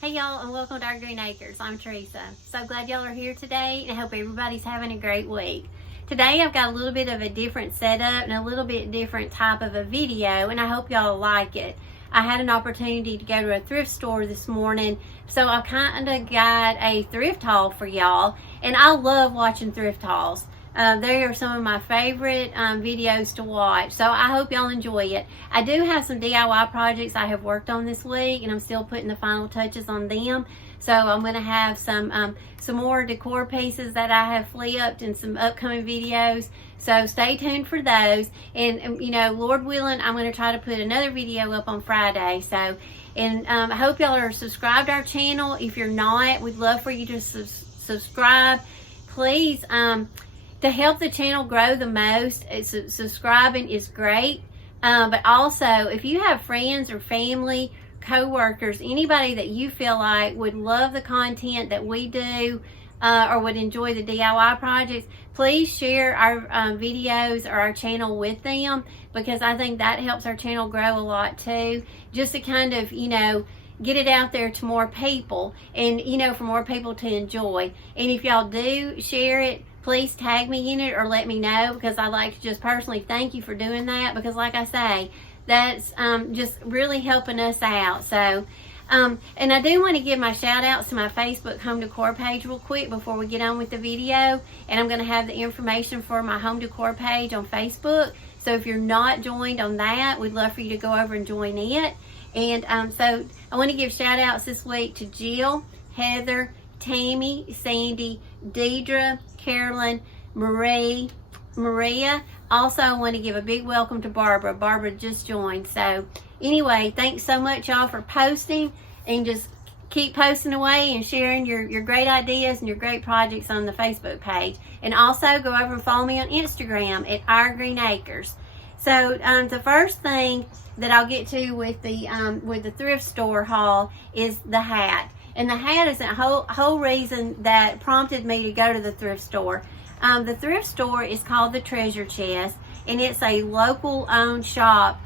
Hey y'all, and welcome to our Green Acres. I'm Teresa. So glad y'all are here today, and I hope everybody's having a great week. Today I've got a little bit of a different setup and a little bit different type of a video, and I hope y'all like it. I had an opportunity to go to a thrift store this morning, so I kind of got a thrift haul for y'all, and I love watching thrift hauls. They are some of my favorite videos to watch, so I hope y'all enjoy it. I do have some DIY projects I have worked on this week, and I'm still putting the final touches on them. So I'm going to have some more decor pieces that I have flipped in some upcoming videos. So stay tuned for those. And you know, Lord willing, I'm going to try to put another video up on Friday. So, and I hope y'all are subscribed to our channel. If you're not, we'd love for you to subscribe. Please, to help the channel grow the most, subscribing is great. But also, if you have friends or family, co-workers, anybody that you feel like would love the content that we do or would enjoy the DIY projects, please share our videos or our channel with them, because I think that helps our channel grow a lot too, just to kind of, you know, get it out there to more people and, you know, for more people to enjoy. And if y'all do share it, please tag me in it or let me know, because I'd like to just personally thank you for doing that, because like I say, that's just really helping us out. So, and I do want to give my shout outs to my Facebook home decor page real quick before we get on with the video. And I'm going to have the information for my home decor page on Facebook. So if you're not joined on that, we'd love for you to go over and join it. And so I want to give shout outs this week to Jill, Heather, Tammy, Sandy, Deidre, Carolyn, Maria. Also, I want to give a big welcome to Barbara. Barbara just joined. So anyway, thanks so much y'all for posting, and just keep posting away and sharing your great ideas and your great projects on the Facebook page. And also go over and follow me on Instagram at Our Green Acres. So the first thing that I'll get to with the thrift store haul is the hat. And the hat is the whole reason that prompted me to go to the thrift store. The thrift store is called the Treasure Chest, and it's a local owned shop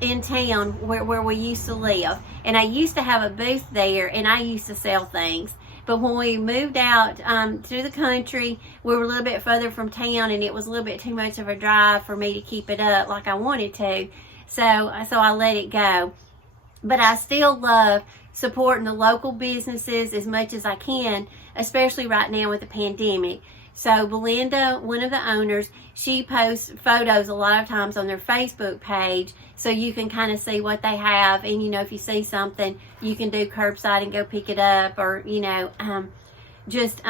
in town where we used to live. And I used to have a booth there, and I used to sell things. But when we moved out to the country, we were a little bit further from town, and it was a little bit too much of a drive for me to keep it up like I wanted to. So I let it go. But I still love supporting the local businesses as much as I can, especially right now with the pandemic. So Belinda, one of the owners, she posts photos a lot of times on their Facebook page, so you can kind of see what they have. And, you know, if you see something, you can do curbside and go pick it up, or, you know, just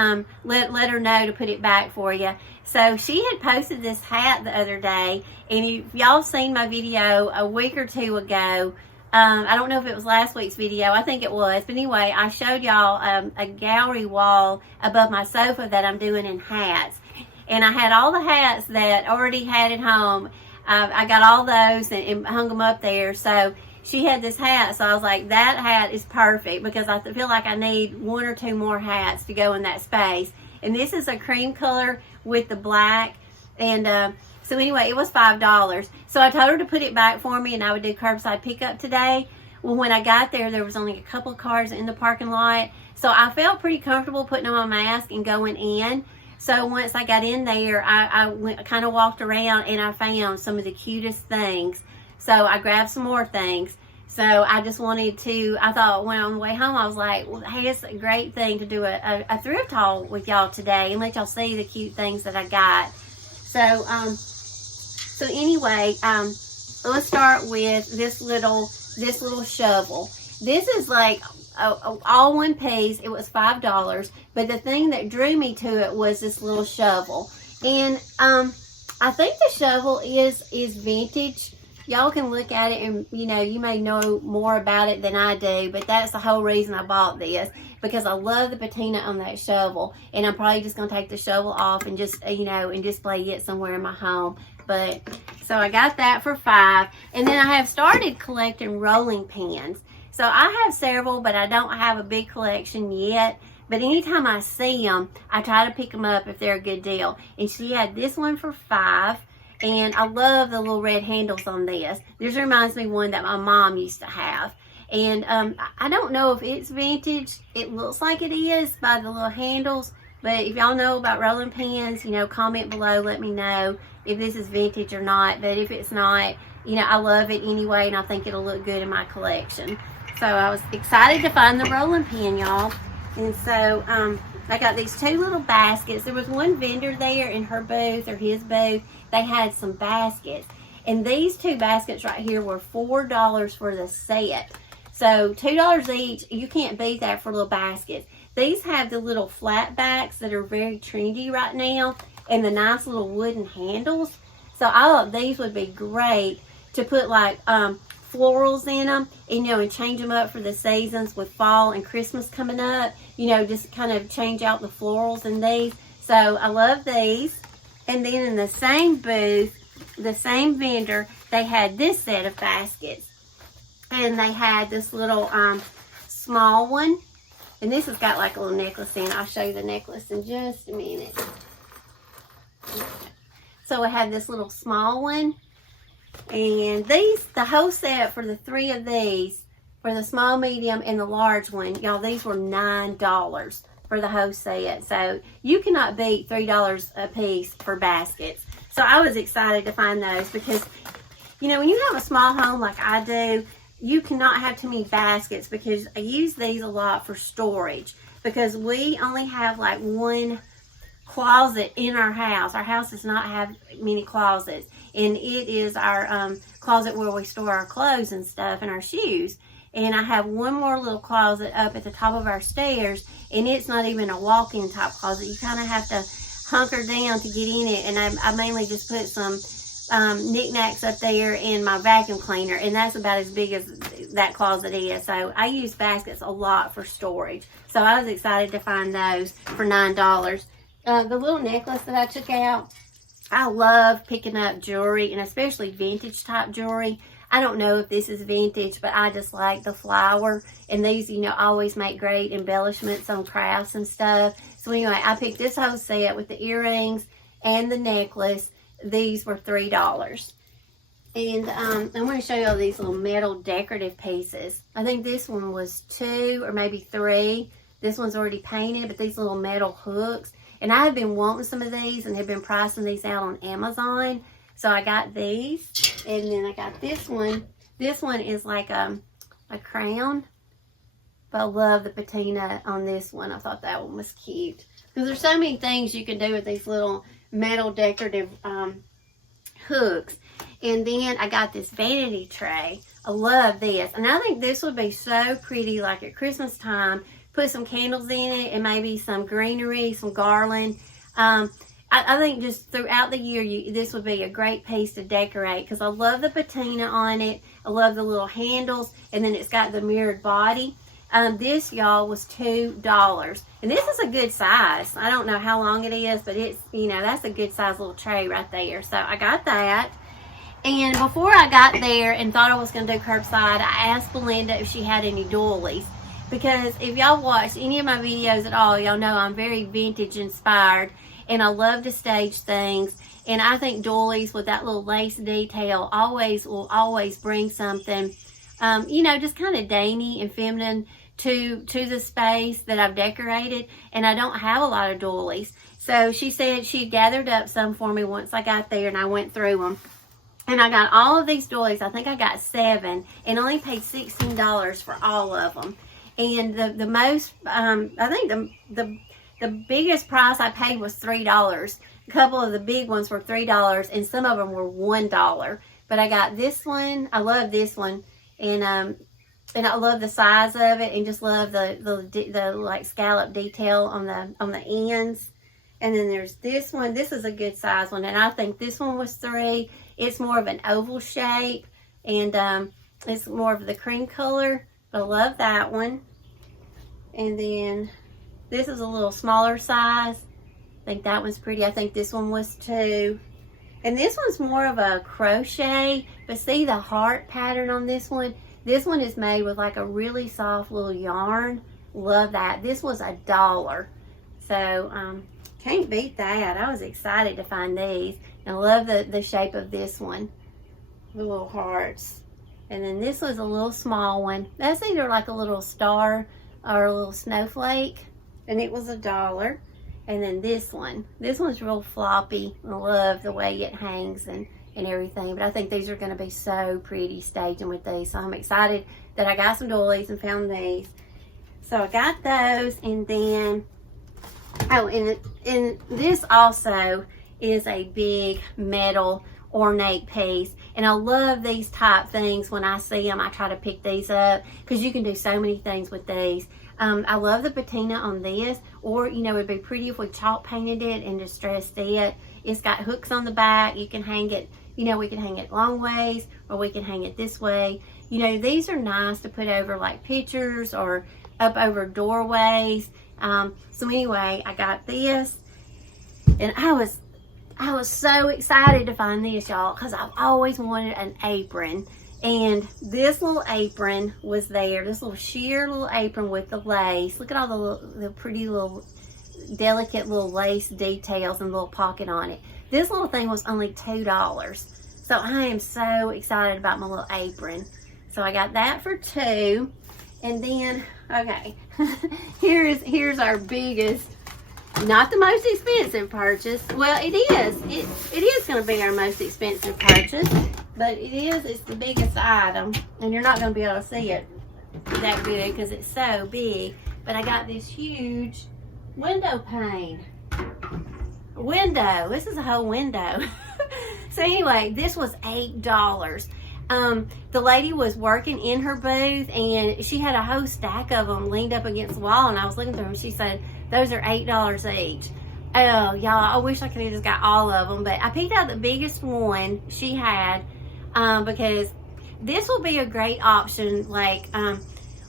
let her know to put it back for you. So she had posted this hat the other day, and if y'all seen my video a week or two ago, I don't know if it was last week's video. I think it was. But anyway, I showed y'all a gallery wall above my sofa that I'm doing in hats. And I had all the hats that I already had at home. I got all those and hung them up there. So she had this hat. So I was like, that hat is perfect, because I feel like I need one or two more hats to go in that space. And this is a cream color with the black. And so anyway, it was $5. So I told her to put it back for me, and I would do curbside pickup today. Well, when I got there was only a couple of cars in the parking lot. So I felt pretty comfortable putting on my mask and going in. So once I got in there, I kind of walked around, and I found some of the cutest things. So I grabbed some more things. So I just wanted to, I thought when on the way home, I was like, well, hey, it's a great thing to do a thrift haul with y'all today and let y'all see the cute things that I got. So anyway, let's start with this little shovel. This is like all one piece. It was $5, but the thing that drew me to it was this little shovel. And I think the shovel is vintage. Y'all can look at it, and you know, you may know more about it than I do, but that's the whole reason I bought this, because I love the patina on that shovel. And I'm probably just going to take the shovel off and just, you know, and display it somewhere in my home. But so I got that for $5. And then I have started collecting rolling pins. So I have several, but I don't have a big collection yet. But anytime I see them, I try to pick them up if they're a good deal. And she had this one for $5. And I love the little red handles on this. This reminds me of one that my mom used to have. And I don't know if it's vintage. It looks like it is by the little handles. But if y'all know about rolling pins, you know, comment below. Let me know if this is vintage or not. But if it's not, you know, I love it anyway. And I think it'll look good in my collection. So I was excited to find the rolling pin, y'all. And so I got these two little baskets. There was one vendor there in her booth or his booth. They had some baskets. And these two baskets right here were $4 for the set. So $2 each. You can't beat that for little baskets. These have the little flat backs that are very trendy right now, and the nice little wooden handles. So I thought these would be great to put like florals in them, and, you know, and change them up for the seasons with fall and Christmas coming up. You know, just kind of change out the florals in these. So I love these. And then in the same booth, the same vendor, they had this set of baskets. And they had this little small one. And this has got like a little necklace in it. I'll show you the necklace in just a minute. So I had this little small one. And these, the whole set for the three of these, for the small, medium, and the large one, y'all, these were $9 for the whole set. So you cannot beat $3 a piece for baskets. So I was excited to find those because, you know, when you have a small home like I do, you cannot have too many baskets, because I use these a lot for storage, because we only have like one closet in our house. Our house does not have many closets, and it is our closet where we store our clothes and stuff and our shoes. And I have one more little closet up at the top of our stairs, and it's not even a walk-in type closet. You kind of have to hunker down to get in it, and I mainly just put some knickknacks up there and my vacuum cleaner, and that's about as big as that closet is. So I use baskets a lot for storage. So I was excited to find those for $9. The little necklace that I took out, I love picking up jewelry, and especially vintage type jewelry. I don't know if this is vintage, but I just like the flower, and these, you know, always make great embellishments on crafts and stuff. So anyway, I picked this whole set with the earrings and the necklace. These were $3. And I'm going to show you all these little metal decorative pieces. I think this one was $2 or maybe $3. This one's already painted, but these little metal hooks. And I have been wanting some of these and have been pricing these out on Amazon. So I got these. And then I got this one. This one is like a crown. But I love the patina on this one. I thought that one was cute. Because there's so many things you can do with these little metal decorative hooks. And then I got this vanity tray. I love this, and I think this would be so pretty like at Christmas time. Put some candles in it and maybe some greenery, some garland. I think just throughout the year this would be a great piece to decorate, because I love the patina on it. I love the little handles, and then it's got the mirrored body. This, y'all, was $2. And this is a good size. I don't know how long it is, but it's, you know, that's a good size little tray right there. So I got that. And before I got there and thought I was going to do curbside, I asked Belinda if she had any doilies. Because if y'all watched any of my videos at all, y'all know I'm very vintage inspired. And I love to stage things. And I think doilies with that little lace detail will always bring something, you know, just kind of dainty and feminine to the space that I've decorated. And I don't have a lot of doilies. So she said she gathered up some for me once I got there, and I went through them. And I got all of these doilies. I think I got 7, and only paid $16 for all of them. And the most, I think the biggest price I paid was $3. A couple of the big ones were $3, and some of them were $1. But I got this one. I love this one. And I love the size of it, and just love the like scallop detail on the ends. And then there's this one. This is a good size one, and I think this one was $3. It's more of an oval shape, and it's more of the cream color. But I love that one. And then this is a little smaller size. I think that one's pretty. I think this one was $2. And this one's more of a crochet, but see the heart pattern on this one? This one is made with like a really soft little yarn. Love that. This was $1. So, can't beat that. I was excited to find these. And I love the shape of this one. The little hearts. And then this was a little small one. That's either like a little star or a little snowflake. And it was $1. And then this one's real floppy. I love the way it hangs and everything. But I think these are going to be so pretty staging with these. So I'm excited that I got some doilies and found these. So I got those. And then, oh, and this also is a big metal ornate piece. And I love these type things. When I see them, I try to pick these up because you can do so many things with these. I love the patina on this, or you know, it'd be pretty if we chalk painted it and distressed it. It's got hooks on the back. You can hang it, you know, we can hang it long ways or we can hang it this way. You know, these are nice to put over like pictures or up over doorways. So anyway, I got this, and I was so excited to find this, y'all, because I've always wanted an apron. And this little apron was there. This little sheer little apron with the lace. Look at all the pretty little, delicate little lace details and little pocket on it. This little thing was only $2. So I am so excited about my little apron. So I got that for $2. And then, okay, here's our biggest, not the most expensive purchase. Well, it is. It is going to be our most expensive purchase. But it's the biggest item, and you're not going to be able to see it that good because it's so big. But I got this huge window pane. Window. This is a whole window. So anyway, this was $8. The lady was working in her booth, and she had a whole stack of them leaned up against the wall, and I was looking through them. She said, those are $8 each. Oh, y'all, I wish I could have just got all of them, but I picked out the biggest one she had. Because this will be a great option, like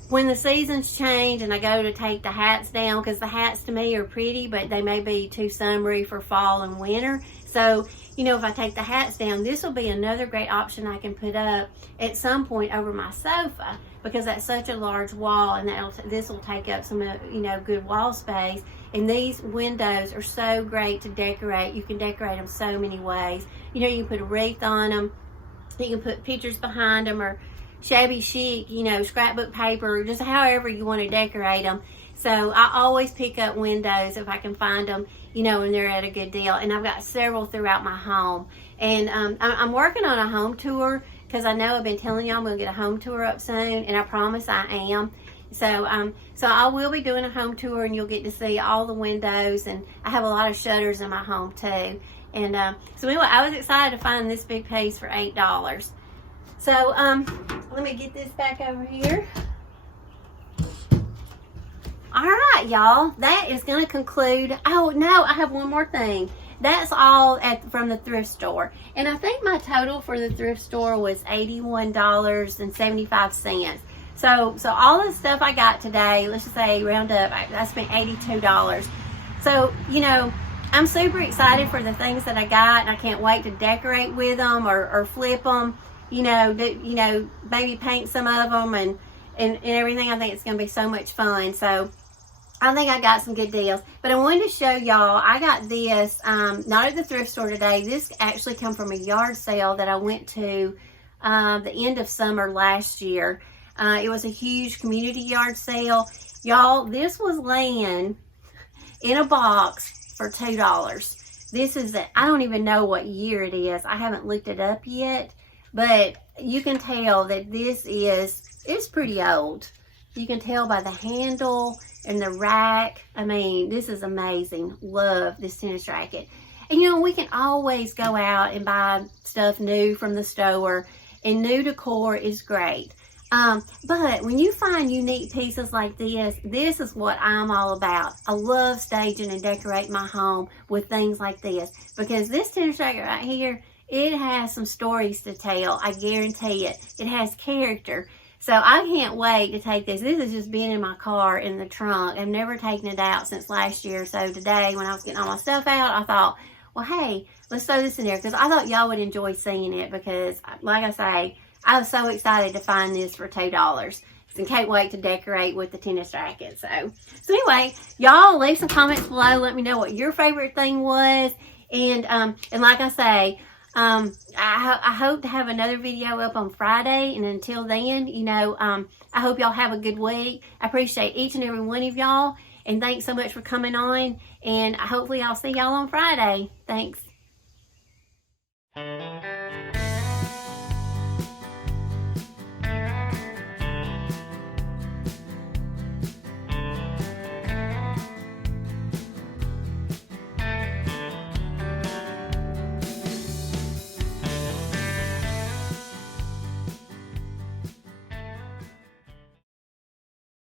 when the seasons change and I go to take the hats down, because the hats to me are pretty, but they may be too summery for fall and winter. So, you know, if I take the hats down, this will be another great option I can put up at some point over my sofa, because that's such a large wall, and this will take up some, you know, good wall space. And these windows are so great to decorate. You can decorate them so many ways. You know, you can put a wreath on them. You can put pictures behind them, or shabby chic, you know, scrapbook paper, just however you want to decorate them. So I always pick up windows if I can find them, you know, and they're at a good deal. And I've got several throughout my home. And I'm working on a home tour, because I know I've been telling y'all I'm going to get a home tour up soon, and I promise I am. So so I will be doing a home tour, and you'll get to see all the windows, and I have a lot of shutters in my home too. And so anyway, I was excited to find this big piece for $8. So let me get this back over here. All right, y'all, that is going to conclude. Oh no, I have one more thing. That's all from the thrift store, and I think my total for the thrift store was $81.75. So all the stuff I got today, let's just say round up, I spent $82. So, you know, I'm super excited for the things that I got, and I can't wait to decorate with them or flip them, you know, maybe paint some of them and everything. I think it's going to be so much fun. So I think I got some good deals. But I wanted to show y'all, I got this, not at the thrift store today. This actually come from a yard sale that I went to the end of summer last year. It was a huge community yard sale. Y'all, this was laying in a box for $2. This is I don't even know what year it is. I haven't looked it up yet, but you can tell that it's pretty old. You can tell by the handle and the rack. I mean, this is amazing. Love this tennis racket. And you know, we can always go out and buy stuff new from the store, and new decor is great. But when you find unique pieces like this is what I'm all about. I love staging and decorating my home with things like this, because this tennis racket right here, it has some stories to tell. I guarantee it. It has character. So I can't wait to take this. This has just been in my car in the trunk. I've never taken it out since last year. So today, when I was getting all my stuff out, I thought, well, hey, let's throw this in there, because I thought y'all would enjoy seeing it, because like I say, I was so excited to find this for $2. And can't wait to decorate with the tennis racket. So anyway, y'all leave some comments below. Let me know what your favorite thing was. And like I say, I hope to have another video up on Friday, and until then, I hope y'all have a good week. I appreciate each and every one of y'all, and thanks so much for coming on, and hopefully I'll see y'all on Friday. Thanks.